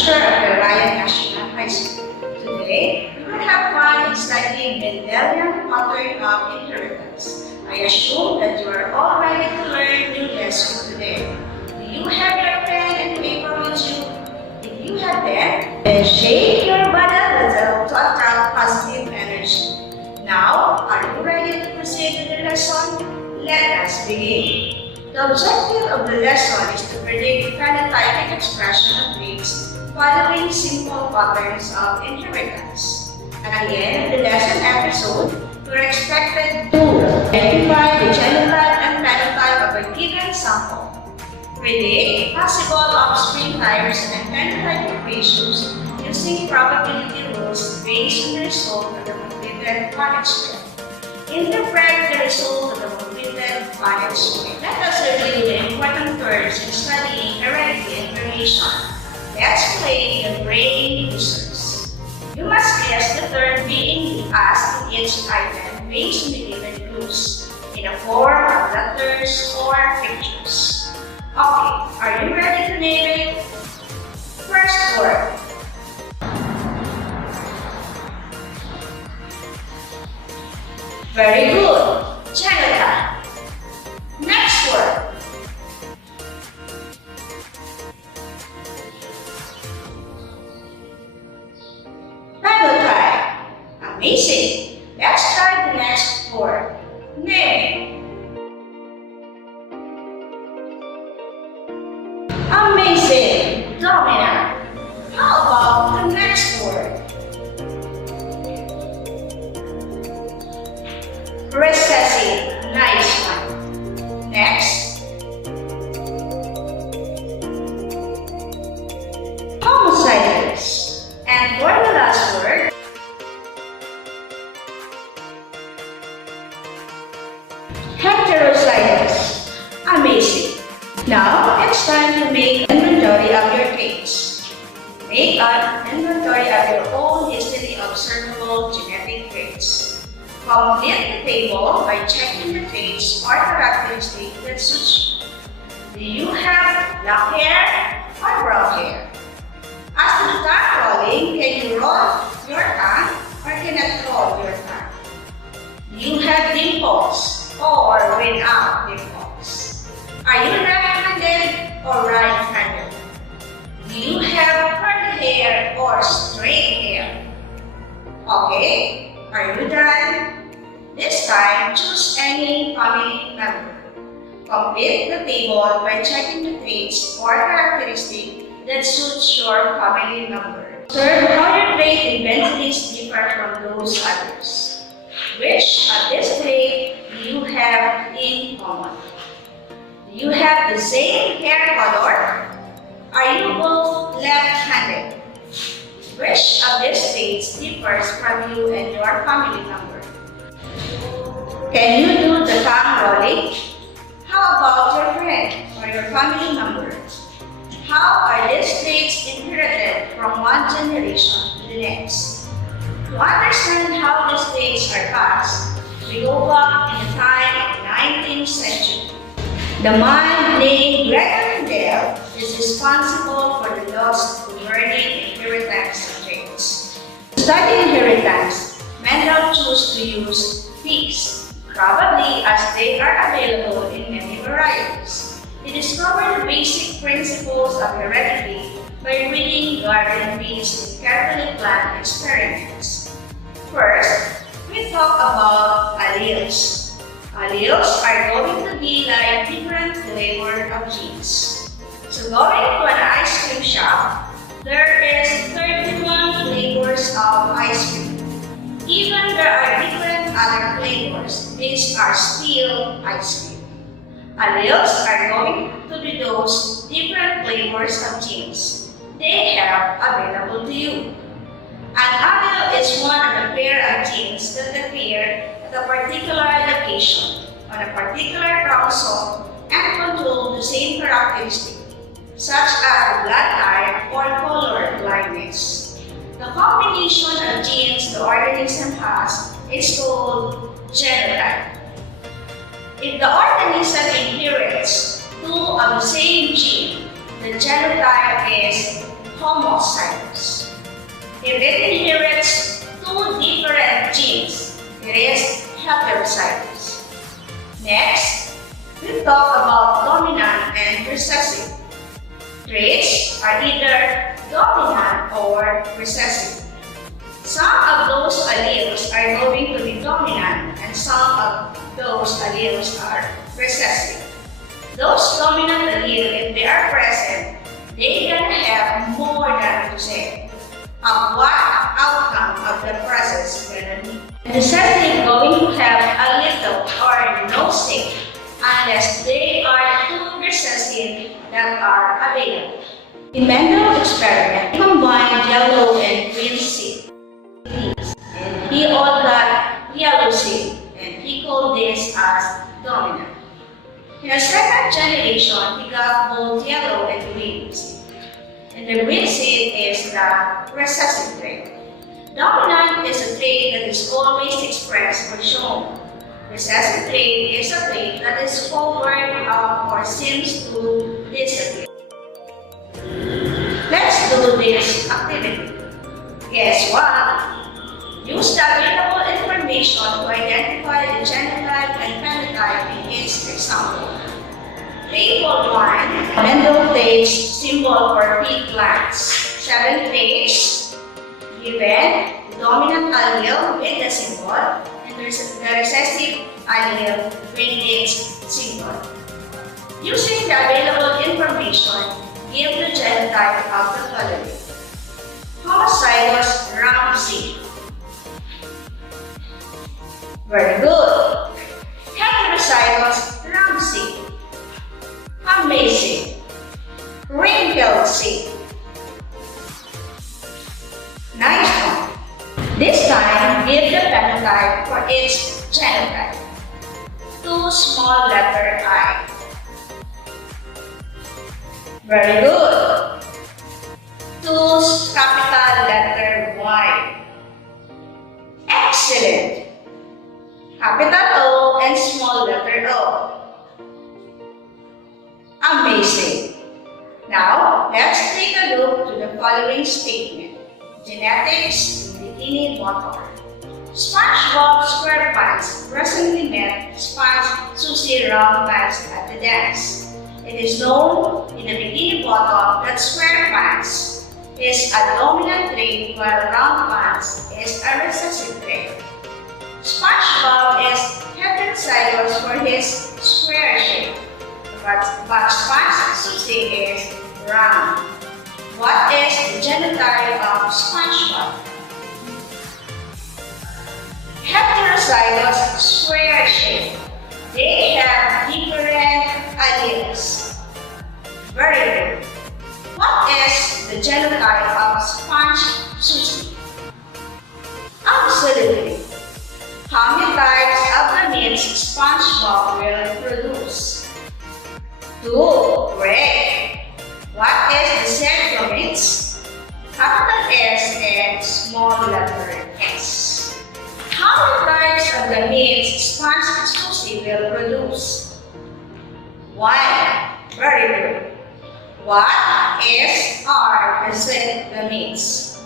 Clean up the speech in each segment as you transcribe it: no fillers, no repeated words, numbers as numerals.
teacher at Cararayan National High School. Today, we will have fun in studying Mendellian pattern of inheritance. I assume that you are all ready to learn new lesson today. Do you have your pen and paper with you? If you have them, then shake your body a little to attract positive energy. Now, are you ready to proceed with the lesson? Let us begin. The objective of the lesson is to predict phenotypic expression of traits following simple patterns of inheritance. At the end of the lesson episode, you are expected to identify the genotype and phenotype of a given sample, predict possible offspring types and phenotypic ratios using probability rules based on the result of the completed Punnett experiment. Interpret the result of the completed Punnett experiment. Let us review the important terms in studying heredity information. Let's play the brain users. You must guess the term being asked in each item based on the given clues in the form of letters or pictures. Okay, are you ready to name it? First word. Very good. Genotype. Next word. Phenotype. Amazing. Let's try the next word. Name. Amazing. Dominant. How about the next word? Recessive. Nice one. Next. Homozygous. And for the last word, heterozygous. Amazing. Now, it's time to make inventory of your traits. Make an inventory of your own history of observable genetic traits. Complete the table by checking the traits or characteristics that suit you. Do you have black hair or brown hair? As to the tongue rolling, can you roll your tongue or cannot roll your tongue? Do you have dimples or without dimples? Are you left-handed or right-handed? Do you have curly hair or straight hair? Okay, are you done? This time, choose any family member. Complete the table by checking the traits or characteristics that suits your family member. Observe how your trait inventories differ from those others. Which of this trait do you have in common? Do you have the same hair color? Are you both left-handed? Which of these traits differs from you and your family member? Can you do the tongue rolling? How about your friend or your family member? How are these traits inherited from one generation to the next? To understand how these traits are passed, we go back in the time of the 19th century. The man named Gregor Mendel is responsible for the laws governing inheritance of traits. To study inheritance, Mendel chose to use pigs, probably as they are available in many varieties. He discovered the basic principles of heredity by breeding garden pigs in carefully planned experiments. First, we talk about alleles. Alleles are going to be like different flavors of genes. So going to an ice cream shop, there is 31 flavors of ice cream. Even there are different other flavors, these are still ice cream. Alleles are going to be those different flavors of genes they have available to you. An allele is one of the pair of genes that appear at a particular location on a particular chromosome and control the same characteristic, such as blood type or color blindness. The combination of genes the organism has is called genotype. If the organism inherits two of the same gene, the genotype is homozygous. If it inherits two different genes, it is heterozygous. Next, we talk about dominant and recessive. Traits are either dominant or recessive. Some of those alleles are going to be dominant and some of those alleles are recessive. Those dominant alleles, if they are present, they can have more than % of what outcome of the process is going to be. The recessive going to have a little or no say unless they are two recessive that are available. In Mendel's experiment, he combined yellow and green seed. And he all got yellow seed, and he called this as dominant. In the second generation, he got both yellow and green seed. And the green seed is the recessive trait. Dominant is a trait that is always expressed or shown. Recessive trait is a trait that is covered up or seems to disappear. Let's do this activity. Guess what? Use the available information to identify the genotype and phenotype in each example. Table 1, Mendel takes symbol for pea plants. 7 traits given, the dominant allele with the symbol, and the recessive allele with its symbol. Using the available information, give the genotype of the following. Homozygous round seed. Very good. Heterozygous round seed. Amazing. Wrinkled seed. Nice one. This time, give the phenotype for its genotype. 2 small letter I. Very good. 2 capital letter Y. Excellent. Capital O and small letter O. Amazing. Now, let's take a look to the following statement. Genetics in Bikini Bottom. SpongeBob SquarePants recently met Sponge Susie Roundpants at the dance. It is known in the Bikini Bottom that SquarePants is a dominant trait while Roundpants is a recessive trait. SpongeBob is heterozygous for his square shape, but Sponge Susie is round. What is the genotype of SpongeBob? Heterozygous square shape. They have different alleles. Very good. What is the genotype of Sponge Susie? Absolutely. How many types of gametes SpongeBob will produce? 2. Correct. What is the set gametes? Capital S and small letter S. How many types of gametes Sponge Susie will produce? 1. Very good. What are the set gametes?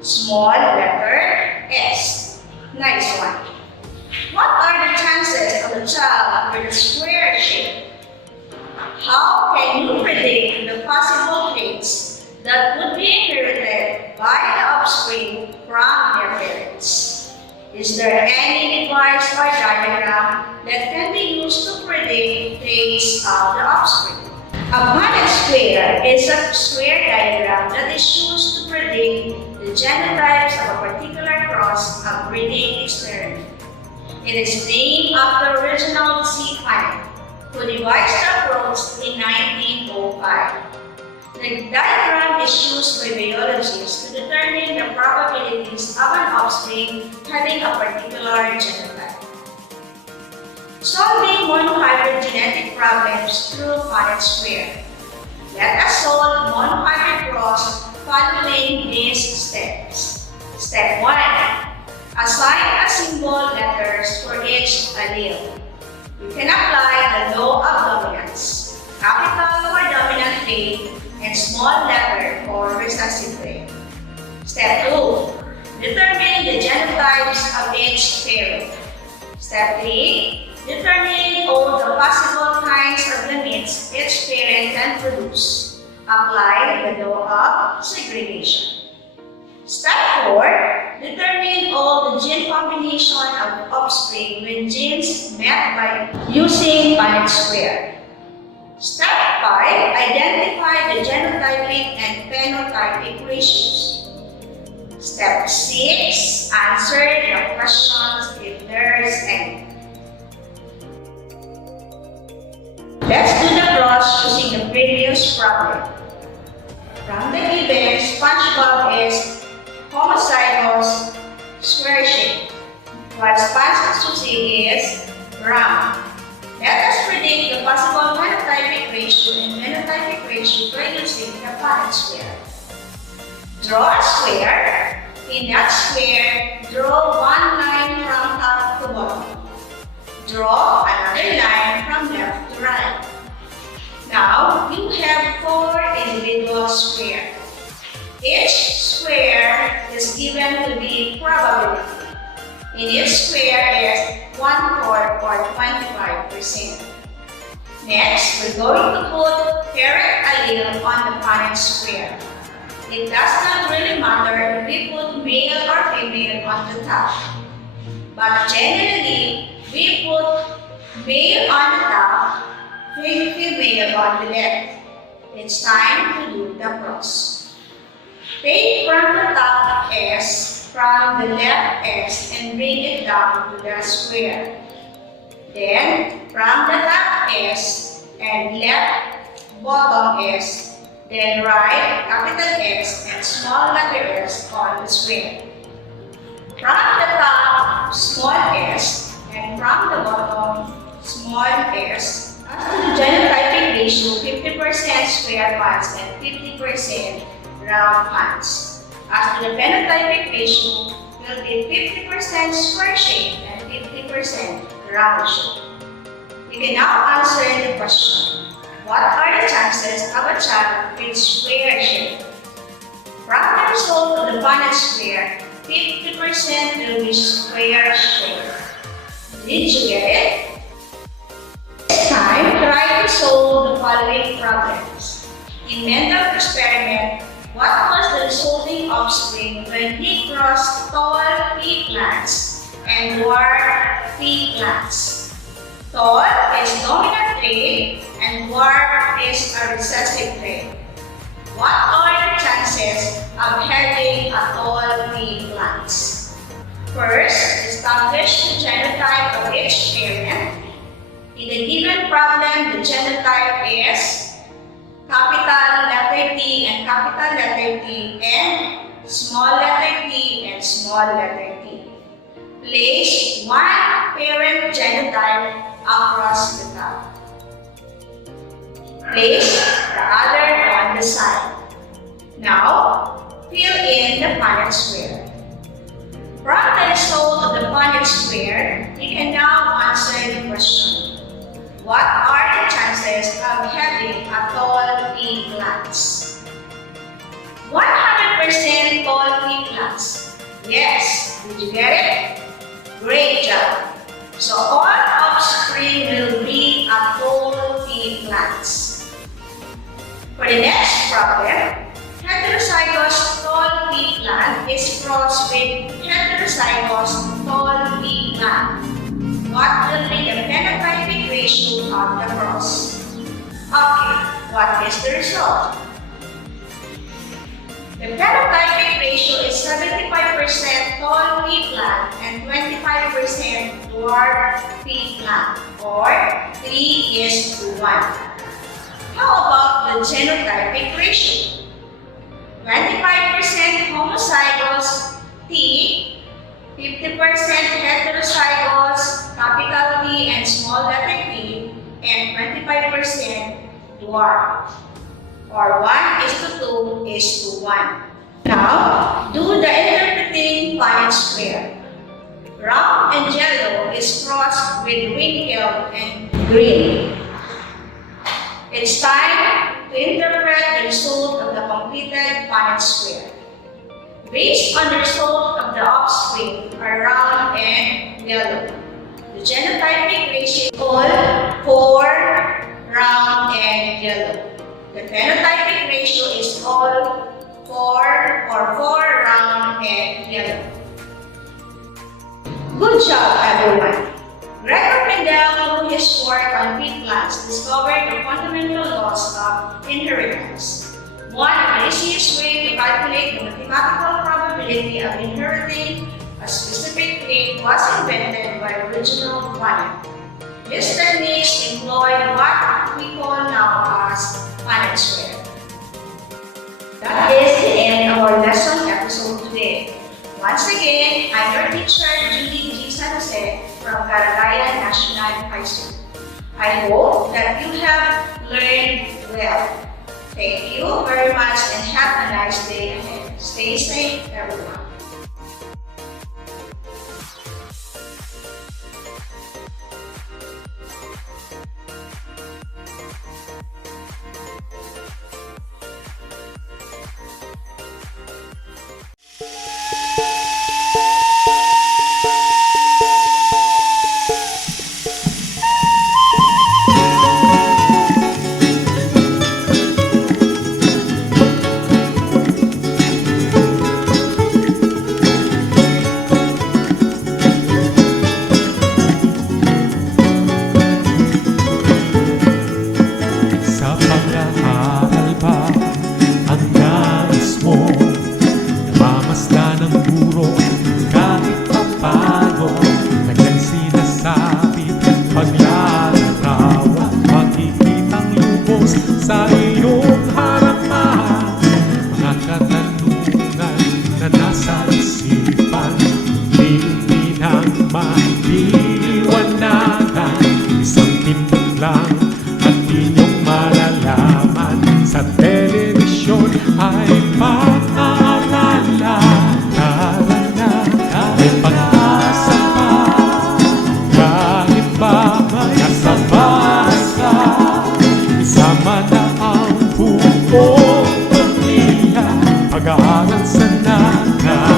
Small letter S. Nice one. What are the chances of the child with a square shape? How can you predict the possible traits that would be inherited by the offspring from their parents? Is there any device or diagram that can be used to predict traits of the offspring? A Punnett square is a square diagram that is used to predict the genotypes of a particular cross of breeding experiment. It is named after Reginald C. Punnett, who devised the approach in 1905. The diagram is used by biologists to determine the probabilities of an offspring having a particular genotype. Solving monohybrid genetic problems through Punnett square. Let us solve monohybrid cross following these steps. Step 1. Assign a symbol letters for each allele. You can apply the law of dominance. Capital for dominant trait and small small letter or recessive trait. Step 2. Determine the genotypes of each parent. Step 3. Determine all the possible kinds of gametes each parent can produce. Apply the law of segregation. Step 4. Determine all the gene combination of offspring with genes met by using Punnett square. Step 5. Identify the genotypic and phenotypic ratios. Step 6. Answer the questions if there is any. Let's do the cross using the previous problem. From the given, SpongeBob is homozygous square shape, while Susie is round. Let us predict the possible phenotypic ratio and phenotypic ratio by using the Punnett square. Draw a square. In that square, draw one line from top to bottom. Draw another line from left to right. Now, you have 4 individual squares. Each square is given to be probability. In each square is 1/4 or 25%. Next, we're going to put parent allele on the Punnett square. It does not really matter if we put male or female on the top. But generally, we put male on the top, female on the left. It's time to do the cross. Take from the top S, from the left S, and bring it down to the square. Then, from the top S and left bottom S, then write capital S and small letter S on the square. From the top, small s, and from the bottom, small s. As to the genotypic ratio, 50% square pants and 50% round pants. As to the phenotypic ratio, will be 50% square shape and 50% round shape. We can now answer the question. What are the chances of a child with square shape? From the result of the Punnett square, 50% will be square shape. Did you get it? This time, try to solve the following problems. In Mendel's experiment, what was the resulting offspring when he crossed tall pea plants and dwarf pea plants? Tall is dominant trait and dwarf is a recessive trait. What are the chances of having a tall pea plants? First, establish the genotype of each parent. In the given problem, the genotype is capital letter T and capital letter T and small letter t and small letter t. Place one parent genotype across the top. Place the other on the side. Now, fill in the Punnett square. From the result of the Punnett square, you can now answer the question. What are the chances of having a tall pea plants? 100% tall pea plants. Yes, did you get it? Great job. So all offspring will be a tall pea plants. For the next problem, heterozygous tall pea plant is crossed with heterozygous tall pea plant. What will be the phenotypic ratio of the cross? Okay, what is the result? The phenotypic ratio is 75% tall pea plant and 25% dwarf pea plant, or 3:1. How about the genotypic ratio? 25% homozygous T, 50% heterozygous capital T and small letter T, and 25% dwarf, or 1:2:1. Now, do the interpreting Punnett square. Round and yellow is crossed with wrinkled and green. It's time to interpret the result of the completed Punnett square. Based on the result of the offspring are round and yellow. The genotypic ratio is all 4 round and yellow. The phenotypic ratio is all 4 round and yellow. Good job, everyone! Gregor Mendel, through his work on pea plants, discovered the fundamental laws of inheritance. One easiest way to calculate the mathematical probability of inheriting a specific trait was invented by original Punnett. These techniques employ what we call now as Punnett square. That is the end of our lesson episode today. Once again, I'm your teacher, Julie G. San Jose from Cararayan National High School. I hope that you have learned well. Thank you very much and have a nice day ahead. Stay safe, everyone. Sa iyong harapan, mga katanungan na nasa isipan, hindi nang maliwanagan. Isang pindot lang at inyong malalaman. Sa telebisyon ay pag-aaralan. Tara na, may pag-asa pa, kahit ba may nasa-basa. Isama na ang buong pamilya, pag-aaral sa naga.